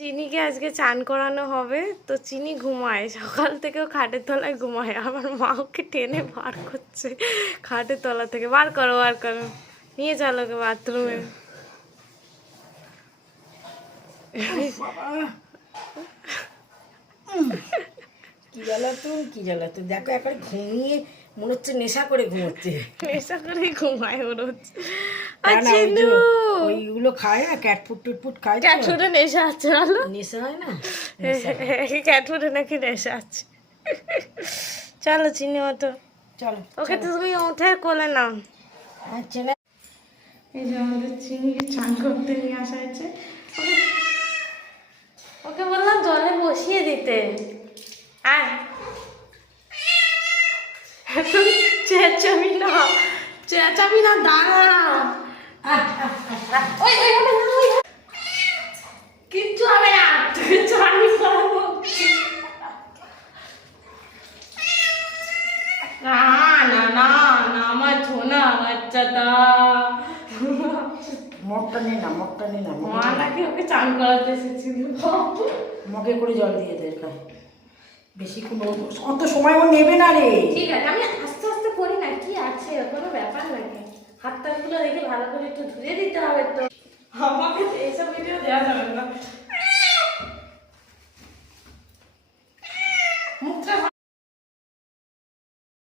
চিনিকে আজকে চান করানো হবে, তো চিনি ঘুমায়, সকাল থেকেও খাটের তলায় ঘুমায়। আমার মা ওকে টেনে বার করছে খাটের তলা থেকে। বার করো, বার করো, নিয়ে চলো ওকে বাথরুমে। কি জ্বালাতন, কি জ্বালাতন! দেখো একবার ঘুমিয়ে মনে হচ্ছে নেশা করে ঘুমোচ্ছে। নেশা করে ঘুমায় ওর হচ্ছে। না না, ওই যে চিনু ওইগুলো খায় না, ক্যাটফুট টুটফুট খায় তো, ক্যাটফুটে নেশা আছে বলো? নেশা হয় না। ক্যাটফুটে নাকি নেশা আছে। চলো চিনি মতো, চলো ওকে তো তুমি উঠে কোলে নাও। আচ্ছা না, এই যে আমাদের চিনিকে চান করতে নিয়ে আসা হয়েছে। ওকে বললাম জলে বসিয়ে দিতে। আর চেঁচাবি না, চেঁচাবি না, দাঁড়া। ওই ওই ওই, ওই, ওই। কিচ্ছু হবে না, তুই চানি করাবো। না না না না, আমার ছোনা বাচ্চাটা। মগটা নে না, মগটা নে না, মা নাকি ওকে চান করাতে এসেছিল। মগে করে জল দিয়ে দে গায়ে। বেশি কোনো অত সময় ও নেবে না রে। ঠিক আছে, আমি আস্তে আস্তে করি না, কি আছে, কোনো ব্যাপার নাকি। হাত টাতগুলো দেখে ভালো করে একটু ধুয়ে দিতে হবে তো।